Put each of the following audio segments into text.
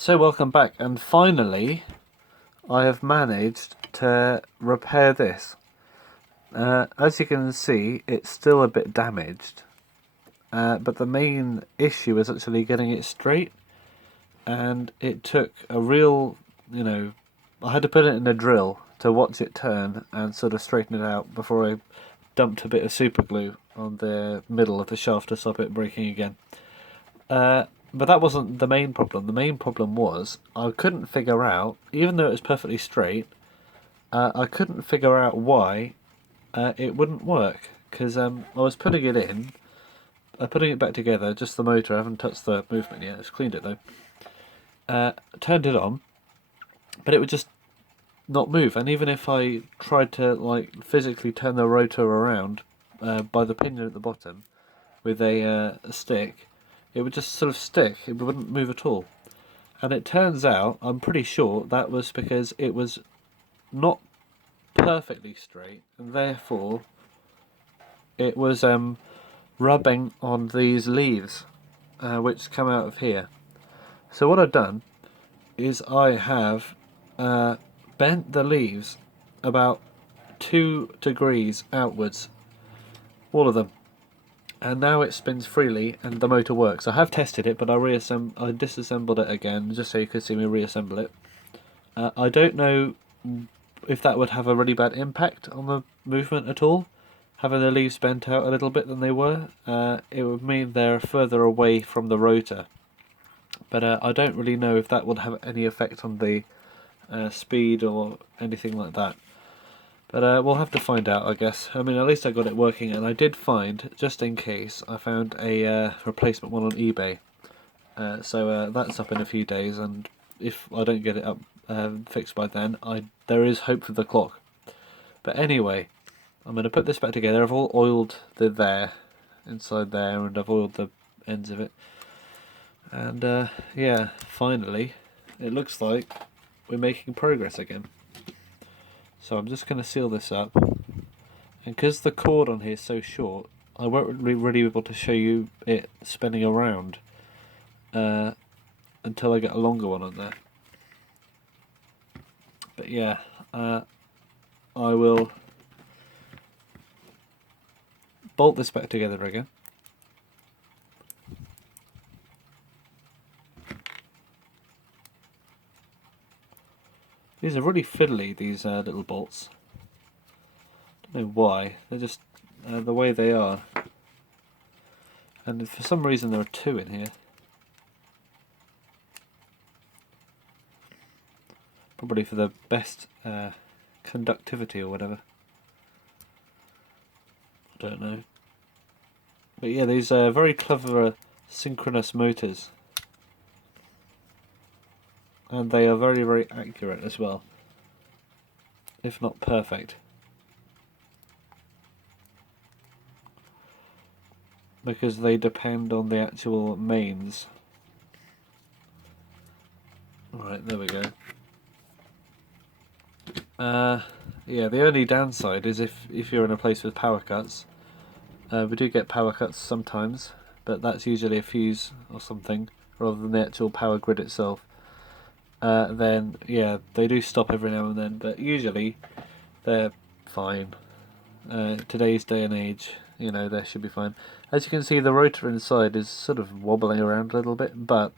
So welcome back, and finally I have managed to repair this. As you can see, it's still a bit damaged, but the main issue is actually getting it straight, and it took a real, I had to put it in a drill to watch it turn and sort of straighten it out before I dumped a bit of super glue on the middle of the shaft to stop it breaking again. But that wasn't the main problem. The main problem was I couldn't figure out, even though it was perfectly straight, I couldn't figure out why it wouldn't work. Because I was putting it in, putting it back together, just the motor. I haven't touched the movement yet. I've cleaned it though. Turned it on, but it would just not move. And even if I tried to physically turn the rotor around by the pinion at the bottom with a stick, it would just sort of stick. It wouldn't move at all. And it turns out, I'm pretty sure, that was because it was not perfectly straight, and therefore it was rubbing on these leaves, which come out of here. So what I've done is I have bent the leaves about 2 degrees outwards, all of them, and now it spins freely and the motor works. I have tested it, but I disassembled it again just so you could see me reassemble it. I don't know if that would have a really bad impact on the movement at all, having the leaves bent out a little bit than they were. It would mean they're further away from the rotor, but I don't really know if that would have any effect on the speed or anything like that. But we'll have to find out, I guess. I mean, at least I got it working, and I did find, just in case, I found a replacement one on eBay. So that's up in a few days, and if I don't get it up fixed by then, there is hope for the clock. But anyway, I'm going to put this back together. I've all oiled the inside there, and I've oiled the ends of it. And yeah, finally, it looks like we're making progress again. So I'm just going to seal this up, and because the cord on here is so short, I won't really be able to show you it spinning around until I get a longer one on there. But yeah, I will bolt this back together again. These are really fiddly, these little bolts. Don't know why, they're just the way they are. And for some reason there are 2 in here. Probably for the best conductivity or whatever. I don't know. But yeah, these are very clever synchronous motors. And they are very, very accurate as well, if not perfect. Because they depend on the actual mains. Right, there we go. Yeah, the only downside is if you're in a place with power cuts. We do get power cuts sometimes, but that's usually a fuse or something, rather than the actual power grid itself. Then yeah, they do stop every now and then, but usually they're fine. Today's day and age, they should be fine. As you can see, the rotor inside is sort of wobbling around a little bit, but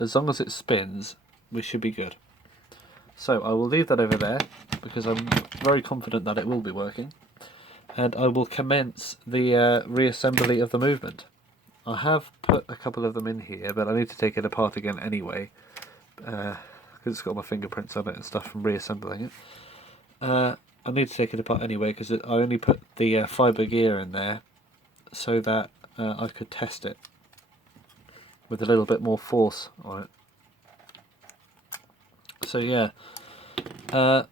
as long as it spins, we should be good. So I will leave that over there, because I'm very confident that it will be working, and I will commence the reassembly of the movement. I have put a couple of them in here, but I need to take it apart again anyway, because it's got my fingerprints on it and stuff from reassembling it. I need to take it apart anyway because I only put the fibre gear in there so that I could test it with a little bit more force on it. So yeah, I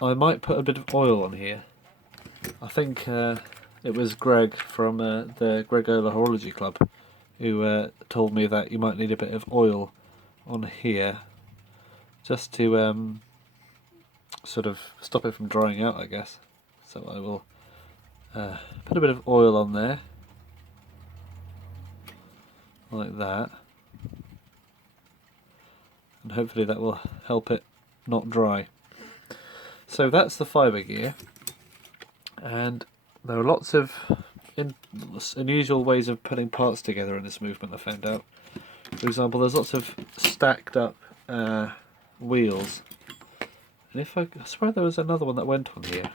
might put a bit of oil on here. I think it was Greg from the Gregola Horology Club who told me that you might need a bit of oil on here just to sort of stop it from drying out, I guess. So I will put a bit of oil on there, like that. and hopefully that will help it not dry. So that's the fibre gear, and there are lots of unusual ways of putting parts together in this movement, I found out. For example, there's lots of stacked up wheels, and I swear there was another one that went on here.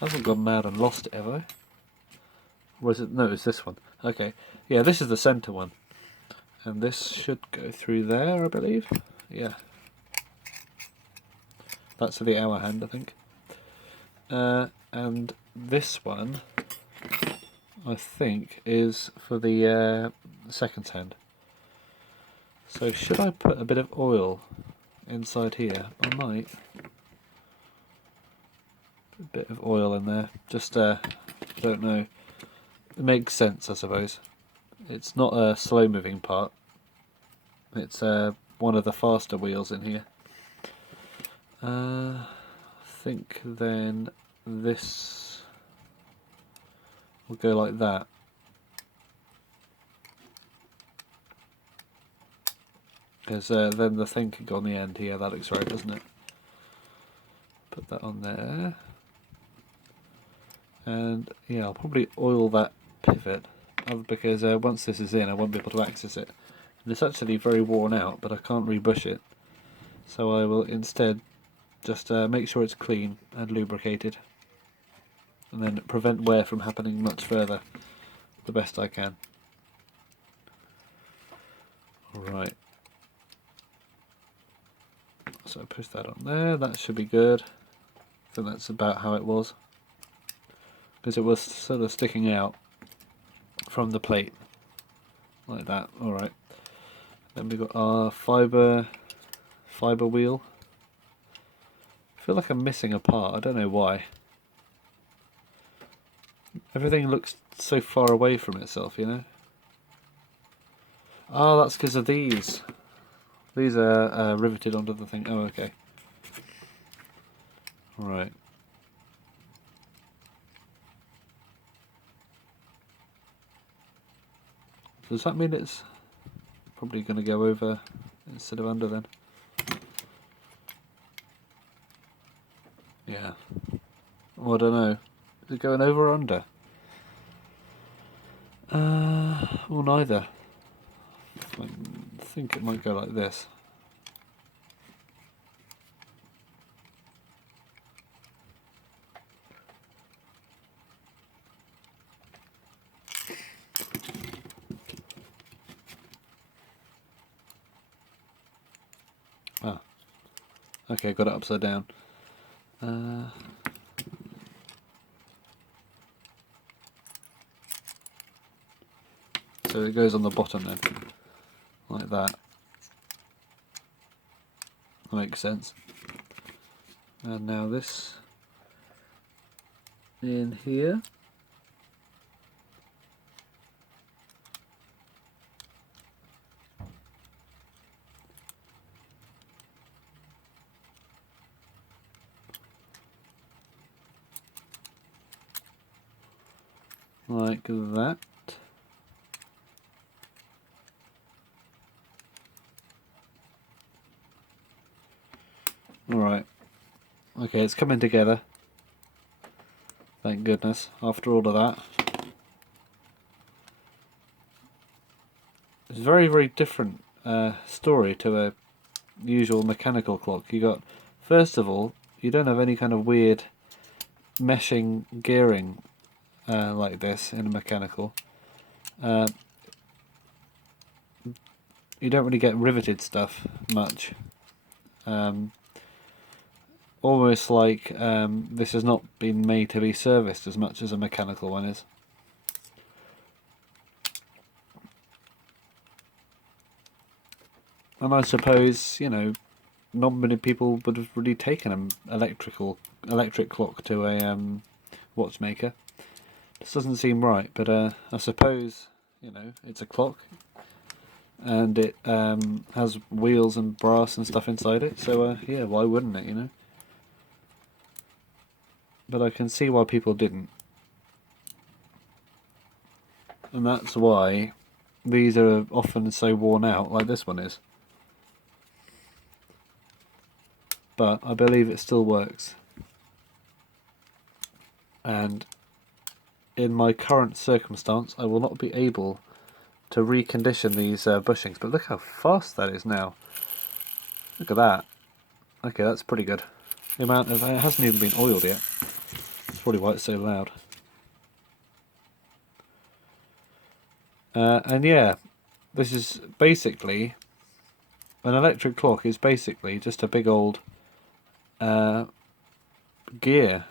I haven't gone mad and lost it, have I? Or is it? No, it's this one. Okay, yeah, this is the centre one, and this should go through there, I believe. Yeah, that's for the hour hand, I think. And this one, I think, is for the seconds hand. So should I put a bit of oil inside here? I might. A bit of oil in there. Just, I don't know. It makes sense, I suppose. It's not a slow moving part. It's one of the faster wheels in here. I think then this will go like that. Because then the thing can go on the end here. That looks right, doesn't it? Put that on there. And yeah, I'll probably oil that pivot, because once this is in I won't be able to access it. And it's actually very worn out, but I can't rebush it. So I will instead just make sure it's clean and lubricated, and then prevent wear from happening much further the best I can. Alright. So push that on there, that should be good. I think that's about how it was, because it was sort of sticking out from the plate like that. Alright, then we've got our fibre wheel. I feel like I'm missing a part, I don't know why. Everything looks so far away from itself, you know. Oh, that's because of these. These are riveted onto the thing. Oh, okay. Right. Does that mean it's probably going to go over instead of under then? Yeah. Well, I don't know. Is it going over or under? Well, neither. I think it might go like this. Ah. Okay, got it upside down. So it goes on the bottom then, like that. That makes sense. And now this in here. Like that. Alright. Okay, it's coming together. Thank goodness, after all of that. It's a very, very different story to a usual mechanical clock. You got, first of all, you don't have any kind of weird meshing gearing like this in a mechanical. You don't really get riveted stuff much. Almost like this has not been made to be serviced as much as a mechanical one is. And I suppose, you know, not many people would have really taken an electric clock to a watchmaker. This doesn't seem right, but I suppose, you know, it's a clock, and it has wheels and brass and stuff inside it, so yeah, why wouldn't it, you know? But I can see why people didn't. And that's why these are often so worn out, like this one is. but I believe it still works. And in my current circumstance, I will not be able to recondition these bushings. But look how fast that is now. Look at that. Okay, that's pretty good. The amount of it hasn't even been oiled yet. That's probably why it's so loud. And yeah, this is basically an electric clock. Is basically just a big old a gear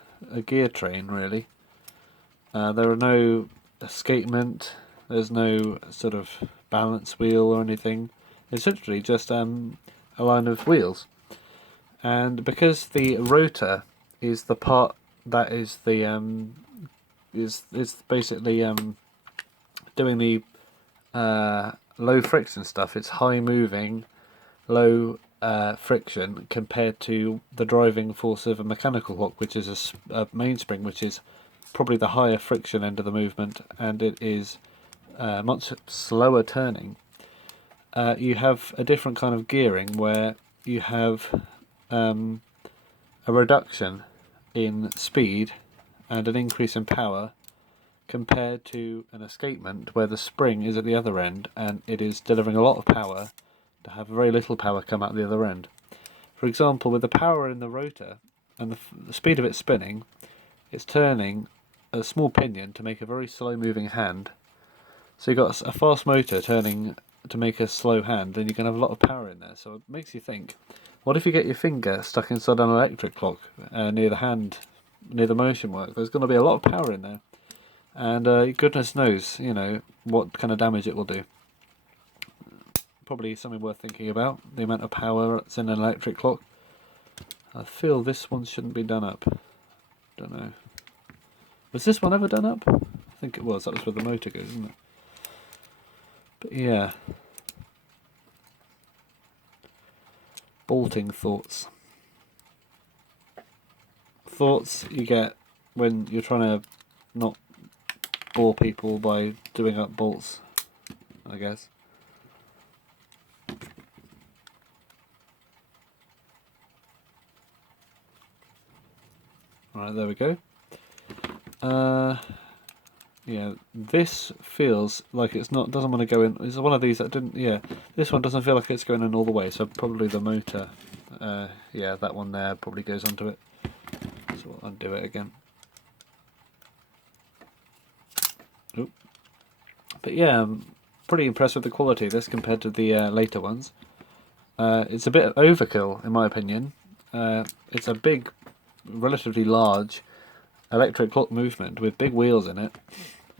train, really. There are no escapement. There's no sort of balance wheel or anything. It's literally just a line of wheels. And because the rotor is the part that is the is basically doing the low friction stuff. It's high moving, low friction compared to the driving force of a mechanical clock, which is a mainspring, which is probably the higher friction end of the movement, and it is much slower turning. You have a different kind of gearing where you have a reduction in speed and an increase in power compared to an escapement where the spring is at the other end and it is delivering a lot of power to have very little power come out the other end. For example, with the power in the rotor and the speed of it spinning, it's turning a small pinion to make a very slow moving hand. So you've got a fast motor turning to make a slow hand, and you can have a lot of power in there. So it makes you think, what if you get your finger stuck inside an electric clock near the hand, near the motion work? There's going to be a lot of power in there. And goodness knows, you know, what kind of damage it will do. Probably something worth thinking about, the amount of power that's in an electric clock. I feel this one shouldn't be done up. Don't know. Was this one ever done up? I think it was. That was where the motor goes, isn't it? But yeah. Bolting thoughts. Thoughts you get when you're trying to not bore people by doing up bolts, I guess. Alright, there we go. Yeah, this feels like it's not, doesn't want to go in. It's one of these that didn't, yeah, this one doesn't feel like it's going in all the way, so probably the motor, yeah, that one there probably goes onto it. So we'll undo it again. Oop. But yeah, I'm pretty impressed with the quality of this compared to the later ones. It's a bit of overkill, in my opinion. It's a big, relatively large electric clock movement with big wheels in it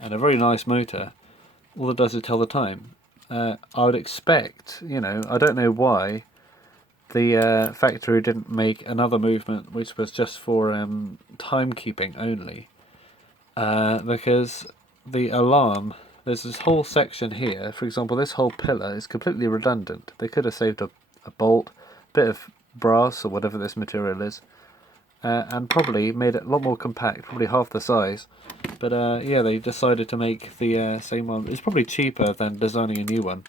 and a very nice motor. All it does is tell the time. I would expect, you know, I don't know why the factory didn't make another movement which was just for timekeeping only, because the alarm, there's this whole section here, for example this whole pillar is completely redundant. They could have saved a bolt, a bit of brass or whatever this material is, and probably made it a lot more compact, probably half the size. But yeah, they decided to make the same one. It's probably cheaper than designing a new one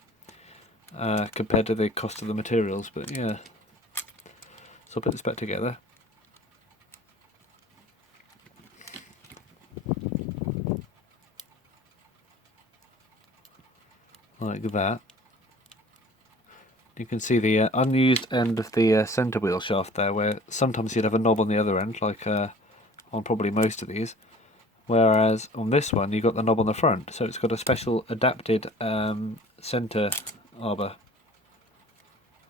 compared to the cost of the materials, but yeah. So I'll put this back together. Like that. You can see the unused end of the centre wheel shaft there, where sometimes you'd have a knob on the other end, like on probably most of these. Whereas on this one, you've got the knob on the front, so it's got a special adapted centre arbor.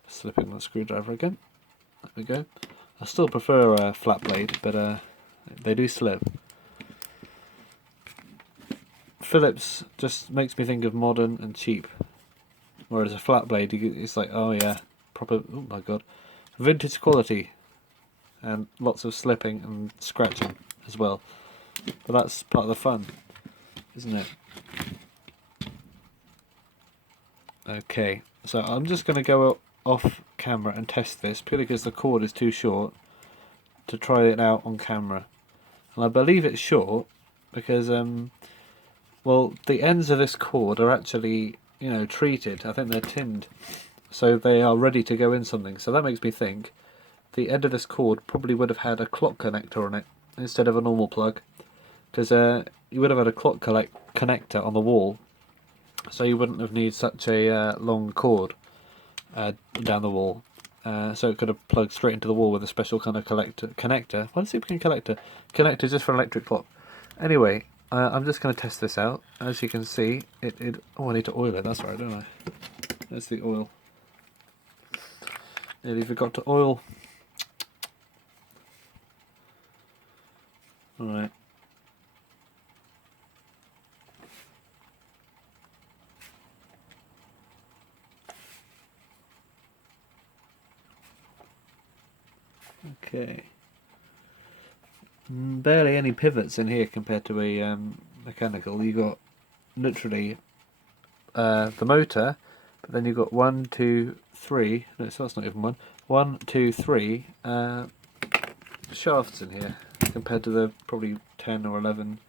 Slipping the screwdriver again. There we go. I still prefer a flat blade, but they do slip. Phillips just makes me think of modern and cheap. Whereas a flat blade, it's like, oh yeah, proper, oh my god, vintage quality. And lots of slipping and scratching as well. But that's part of the fun, isn't it? Okay, so I'm just going to go off camera and test this, purely because the cord is too short to try it out on camera. And I believe it's short because, well, the ends of this cord are actually, you know, treated. I think they're tinned, so they are ready to go in something. So that makes me think the end of this cord probably would have had a clock connector on it instead of a normal plug, because you would have had a clock connector on the wall, so you wouldn't have needed such a long cord down the wall. So it could have plugged straight into the wall with a special kind of connector. Why does it become connector? Connector just for an electric clock. Anyway, I'm just going to test this out. As you can see, oh, I need to oil it. That's right, don't I? There's the oil. Nearly forgot to oil. Alright. Okay. Barely any pivots in here compared to a mechanical. You got literally the motor, but then you've got 1, 2, 3. No, so that's not even one. 1, 2, 3 shafts in here compared to the probably 10 or 11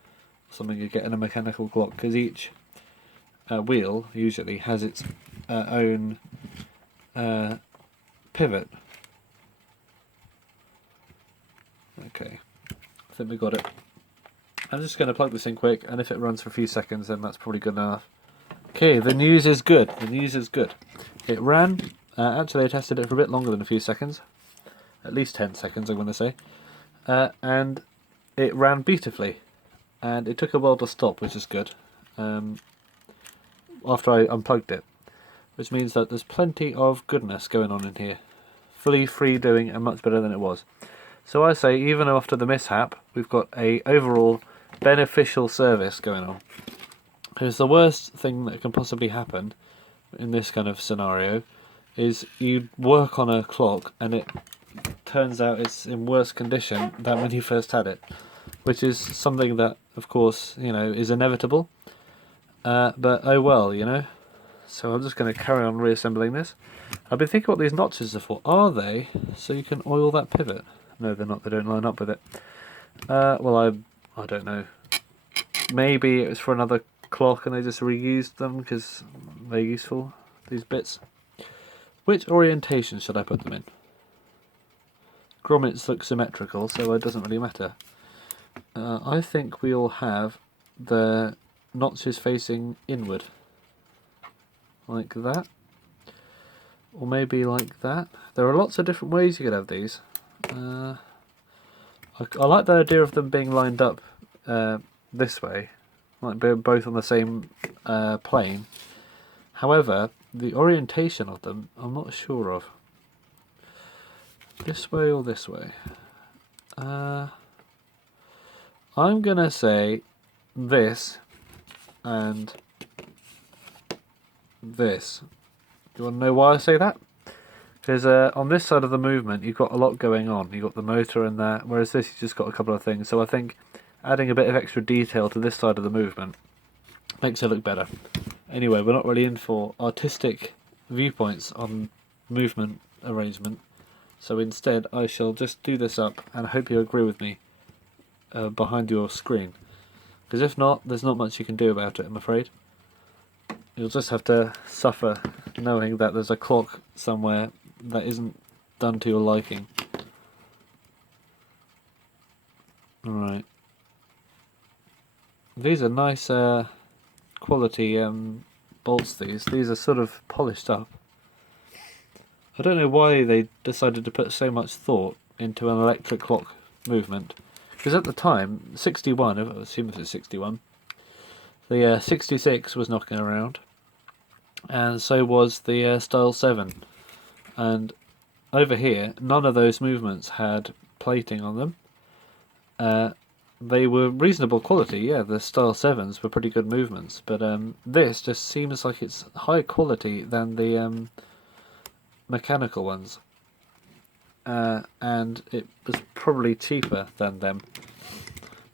something you get in a mechanical clock, because each wheel usually has its own pivot. Okay, I think we got it. I'm just going to plug this in quick, and if it runs for a few seconds, then that's probably good enough. Okay, the news is good. The news is good. It ran. Actually, I tested it for a bit longer than a few seconds. At least 10 seconds, I'm going to say. And it ran beautifully. And it took a while to stop, which is good. After I unplugged it. Which means that there's plenty of goodness going on in here. Fully free doing and much better than it was. So I say, even after the mishap, we've got a overall beneficial service going on. Because the worst thing that can possibly happen in this kind of scenario is you work on a clock and it turns out it's in worse condition than when you first had it, which is something that, of course, you know, is inevitable. But oh well, you know. So I'm just going to carry on reassembling this. I've been thinking what these notches are for. Are they so you can oil that pivot? No, they're not. They don't line up with it. Well, I don't know. Maybe it was for another clock and they just reused them because they're useful, these bits. Which orientation should I put them in? Grommets look symmetrical, so it doesn't really matter. I think we'll have the notches facing inward. Like that. Or maybe like that. There are lots of different ways you could have these. I like the idea of them being lined up this way, like both on the same plane. However, the orientation of them I'm not sure of. This way or this way? I'm gonna say this and this. Do you want to know why I say that? Because on this side of the movement you've got a lot going on. You've got the motor and that, whereas this you've just got a couple of things. So I think adding a bit of extra detail to this side of the movement makes it look better. Anyway, we're not really in for artistic viewpoints on movement arrangement. So instead I shall just do this up, and I hope you agree with me behind your screen. Because if not, there's not much you can do about it, I'm afraid. You'll just have to suffer knowing that there's a clock somewhere that isn't done to your liking. Alright. These are nice quality bolts, these are sort of polished up. I don't know why they decided to put so much thought into an electric clock movement. Because at the time, 61, I assume it was 61, the 66 was knocking around. And so was the Style 7. And over here, none of those movements had plating on them. They were reasonable quality, yeah, the Style 7s were pretty good movements. But this just seems like it's higher quality than the mechanical ones. And it was probably cheaper than them.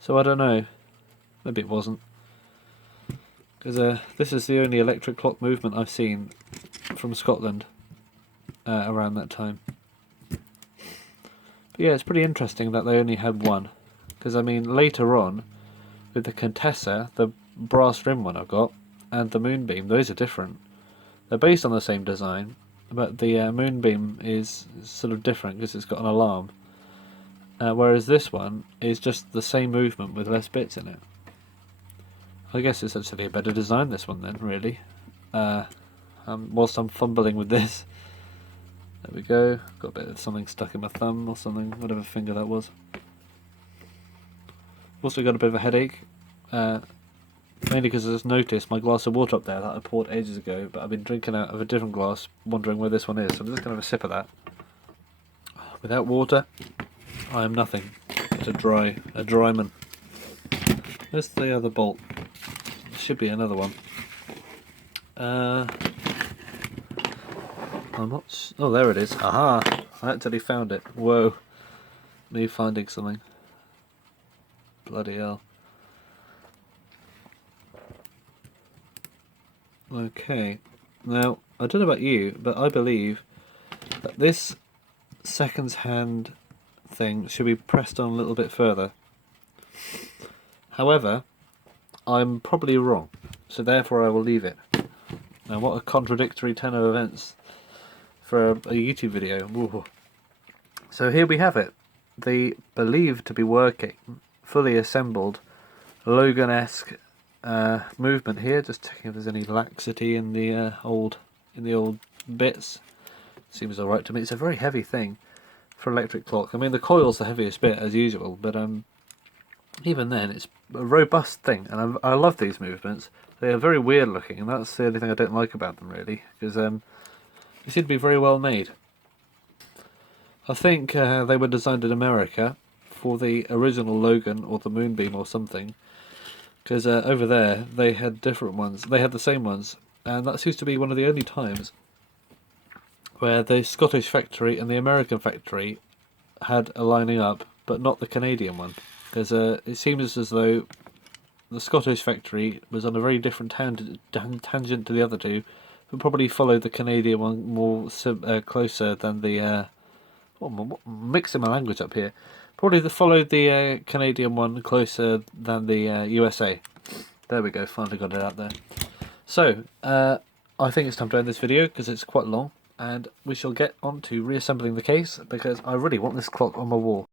So I don't know. Maybe it wasn't. Because this is the only electric clock movement I've seen from Scotland around that time. But yeah, it's pretty interesting that they only had one. Because I mean, later on, with the Contessa, the brass rim one I've got, and the Moonbeam, those are different. They're based on the same design, but the moonbeam is sort of different because it's got an alarm. Whereas this one is just the same movement with less bits in it. I guess it's actually a better design, this one then, really. Whilst I'm fumbling with this. There we go. Got a bit of something stuck in my thumb or something, whatever finger that was. Also got a bit of a headache. Mainly because I just noticed my glass of water up there that I poured ages ago, but I've been drinking out of a different glass, wondering where this one is. So I'm just going to have a sip of that. Without water, I am nothing but a dry man. Where's the other bolt? There should be another one. I'm not. Oh, there it is. Aha! I actually found it. Whoa! Me finding something. Bloody hell. Okay. Now, I don't know about you, but I believe that this second-hand thing should be pressed on a little bit further. However, I'm probably wrong, so therefore I will leave it. Now, what a contradictory turn of events for a YouTube video. Ooh. So here we have it. The believed to be working, fully assembled, Logan-esque movement here. Just checking if there's any laxity in the old bits. Seems alright to me. It's a very heavy thing for electric clock. I mean, the coil's the heaviest bit as usual, but even then, it's a robust thing, and I love these movements. They are very weird looking, and that's the only thing I don't like about them, really, because they seem to be very well made. I think they were designed in America for the original Logan or the Moonbeam or something, because over there they had different ones. They had the same ones, and that seems to be one of the only times where the Scottish factory and the American factory had a lining up, but not the Canadian one. Because it seems as though the Scottish factory was on a very different tangent to the other two, but probably followed the Canadian one more closer than the... mixing my language up here. Probably followed the Canadian one closer than the USA. There we go, finally got it out there. So, I think it's time to end this video because it's quite long, and we shall get on to reassembling the case because I really want this clock on my wall.